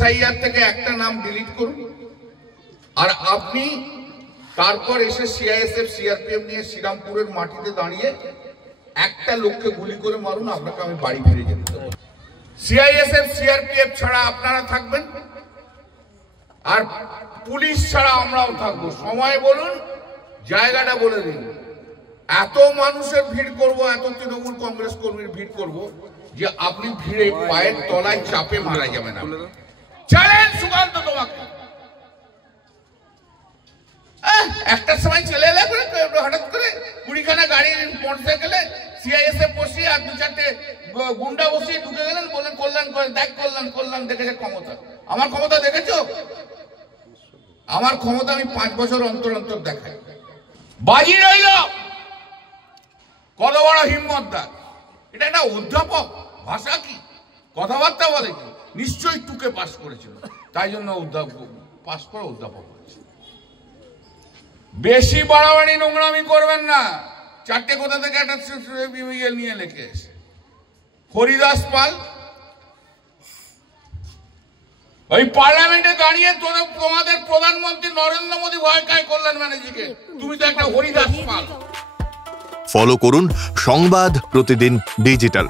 SIR থেকে একটা নাম ডিলিট করুন, আর আপনি তারপর এসে সিআইএসএফ সিআরপিএফ নিয়ে শ্রীরামপুরের মাটিতে দাঁড়িয়ে একটা লোককে গুলি করে মারুন, আপনাকে আমি বাড়ি ফিরে যেতে দেবো। সিআইএসএফ সিআরপিএফ ছাড়া আপনারা থাকবেন, আর পুলিশ ছাড়া আমরাও থাকবো। সময় বলুন, জায়গাটা বলে দিন। এত মানুষের ভিড় করব, এত তৃণমূল কংগ্রেস কর্মীর ভিড় করব যে আপনি ভিড়ে পায়ের তলায় চাপে মারা যাবেন। চ্যালেঞ্জ সুকান্ত তোমাকে। একটা সময় চলে এলে হঠাৎ করে 20খানা গাড়ি মোটরসাইকেলে সিআইএসএফ বসিয়ে আর 2-4টে গুন্ডা বসিয়ে ঢুকে গেলেন, বলেন কল্যাণ করে। দেখ কল্যাণ দেখেছে ক্ষমতা। আমার ক্ষমতা দেখেছো? আমার ক্ষমতা আমি 5 বছর অন্তর অন্তর দেখাই। বাজি রইল কত বড় হিম্মতদার। এটা একটা অধ্যাপক, ভাষা কি, কথাবার্তা বলে কি? নিশ্চয়ই টুকে পাস করেছিল, তাই জন্য পাস করে অধ্যাপক হয়েছে। বেশি বাড়াবাড়ি নোংরামি করবেন না। 4টে কোথা থেকে একটা নিয়ে লেখে এসে হরিদাস পাল ওই পার্লামেন্টে দাঁড়িয়ে তোমাদের প্রধানমন্ত্রী নরেন্দ্র মোদী ভয় পায় কল্যাণ ব্যানার্জিকে, তুমি তো একটা হরিদাস পাল। ফলো করুন সংবাদ প্রতিদিন ডিজিটাল।